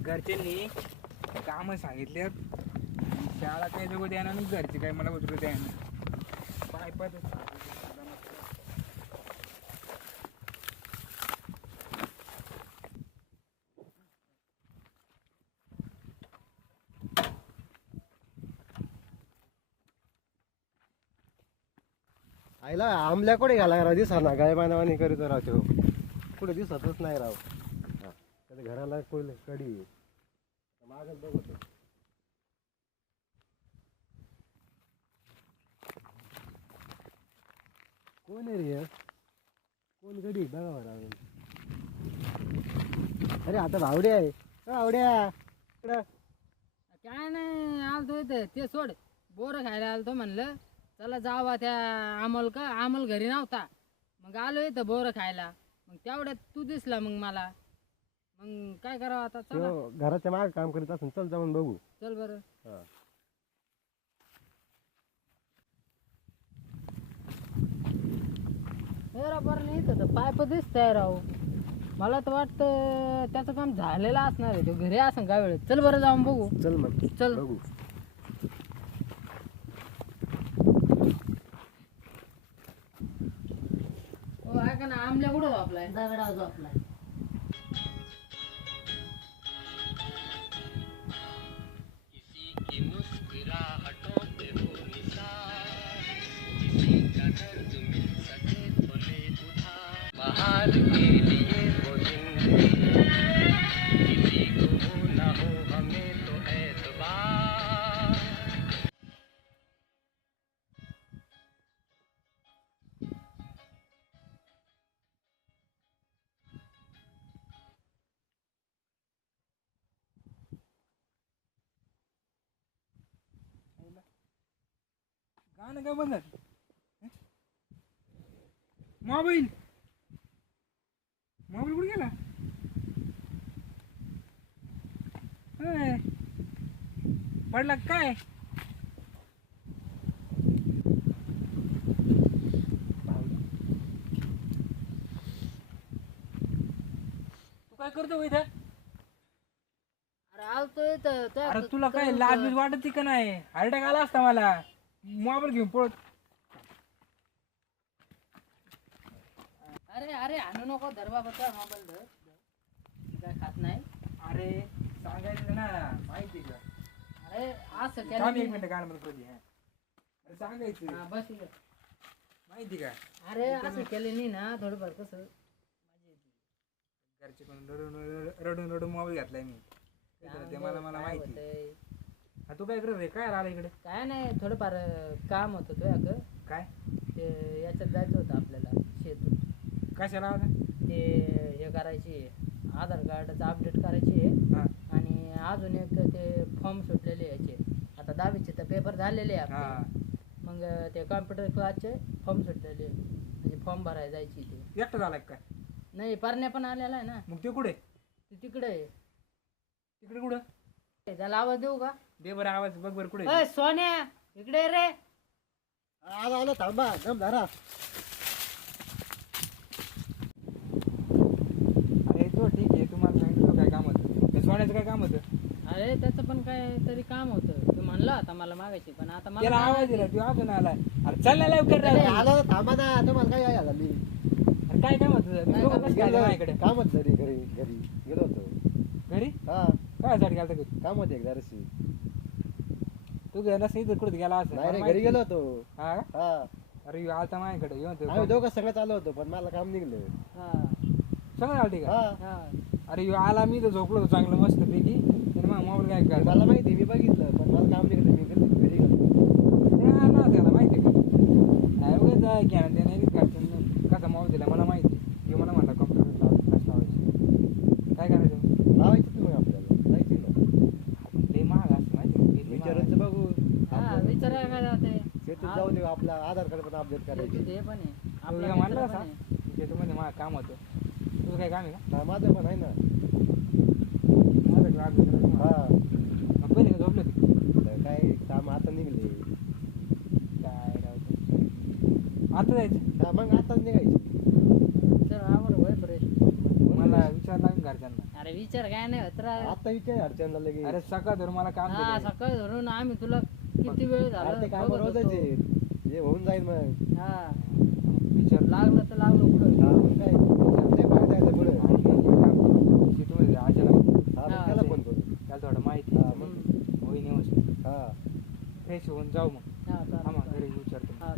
घरच्यांनी काम सांगितले शाळा काही जवळ द्या ना घरचे काय मला उतरू द्यायना पाय पाय आईला आमल्या कुठे घाला राव दिसा ना गायबानवानी करीत राव तो कुठे दिसतच नाही राव. घराला कोल कडी आहे. बघतो. कोण आहे रे कोण कडी बघा बरं अरे आता भावडे आहे. भावड्या इकडं. काय नाही आलतो इथे. ते सोड. बोर खायला आलतो म्हणलं. चला जावा त्या अमोल का अमोल घरी नव्हता. मग आलो इथं बोर खायला. मग तेवढ्यात तू दिसला मग मला. मग काय करावं आता? चला. तो घराच्या मागे काम करीत असून चल जाऊन बघू. चल बरं. हा. हे बरं नाही इथं पायप दिसतंय राव. मला तर वाटतं त्याचं काम झालेलं असणार आहे. तो घरी असं का वेळेत चल बरं जाऊन बघू. चल मग चल. बघू. हो ऐका ना आमल्या कुठं झोपलाय? दगडा झोपलाय. गाणं काय बंद मोबाईल. मोबाईल कुठे गेला. पडला काय? तू काय करतो इथं? अरे आलतो इथं. तो अरे तुला काय लाज बीज वाटत का नाही? हार्ट आला असता मला. मोबाईल घेऊन पळत अरे अरे आणू नको धरबा बघा मोबाईल धर. काय खात नाही अरे सांगायचं ना माहिती का अरे असं थांब केलं एक मिनिट करू दे, हा. अरे सांगायचं हा, बस इथं. माहिती का अरे असं केलं नाही ना थोडंफार कसं. घरचे पण रडून रडून- रडून रडून मोबाईल घातलाय मी ते मला मला काय माहिती होतंय? तू काय करत रे काय आला इकडे? काय नाही थोडंफार काम होतं तो याक काय? ते याच्यात जायचं होतं आपल्याला शेत कशाला ते हे करायची आधार कार्डचं अपडेट करायची आहे. आणि अजून एक ते फॉर्म सुटलेले याचे. आता दहावीचे तर पेपर झालेले आहे. मग ते कॉम्प्युटर क्लासचे फॉर्म सुटलेले. म्हणजे फॉर्म भरायला जायची ते. एकटा झाला का काय? नाही परण्या पण आलेला आहे ना. मग ते कुठे? ते तिकडे आहे. तिकडे कुठं? त्याला आवाज देऊ का? दे बरं आवाज बघ बरं कुठे अय सोन्या इकडे ये रे. आलो आलो थांबा दम धरा अरे तो ठीक आहे तुम्हाला सांगितलं काय काम होतं. सोन्याचं काय काम होतं? अरे त्याचं पण काय तरी काम होतं. तू म्हणला होता मला मागायची पण आता मला त्याला आवाज दिला तू अजून आलाय अरे चल ना अरे. आलो थांबा ना तुम्हाला काय झालं मी अरे काय काम होतं? काय तू काम कसं काय आला माझ्याकडे काम होत घरी घरी घरी गेलो होतो. घरी? हा. काय साठी गेला घरी? काम होते एकदा रशी तू गेला नसेल तर कुठे गेला असं? नाही रे घरी. गेलो होतो. हा? हा. अरे ह्यो आलता माझ्याकडे येऊन आम्ही दोघं सगळं चालू होतो पण मला काम निघलं. हा. सगळं आलती का हा. हा. अरे ह्यो आला मी तर झोपलो होतो चांगलं मस्त पैकी त्याने मग मोबाईल काय मला माहिती मी बघितलं पण मला काम निघलं मी गेलो घरी गेलो ना त्याला माहिती का नाही उगाच ज्ञान देणे घरच्यांनी कसा मोबाईल दिला मला माहिती ह्यो मला म्हणला कॉम्प्युटर क्लास लावायची काय करायचं लावायचं तुम्ही आपल्याला जायचं ना लय महाग असतं माहिती का? लय महाग विचारायचं बघू हा विचारायला काय जाते जाऊ दे आपला आधार कार्ड पण अपडेट करायचे. ते पण आहे. आपला मित्र म्हणलं पण आहे. मला काम होतं. तुझं काय काम आहे का? हा, माझं पण आहे ना. माझं काम आहे तुला हा. मग पहिले का झोपलं होती. तर काय काम आता निघले. काय राव ते. आता जायचं? हा, मग आताच निघायची. चल आवर होय फ्रेश मला लागेल घरच्यांना. अरे विचार काय नाही होत राव. आता विचार अर्चनला लगेच. अरे सकाळ धरून मला काम हा दिलंय. सकाळ धरून आम्ही तुला किती वेळ झाला? ते हे होऊन जाईल मग. हा. विचार. लागलं तर लागलं पुढं. काय नाही त्याला फोन करू. त्याला थोडं माहिती होईन हा. फ्रेश होऊन जाऊ मग. हा घरी विचारतो. हा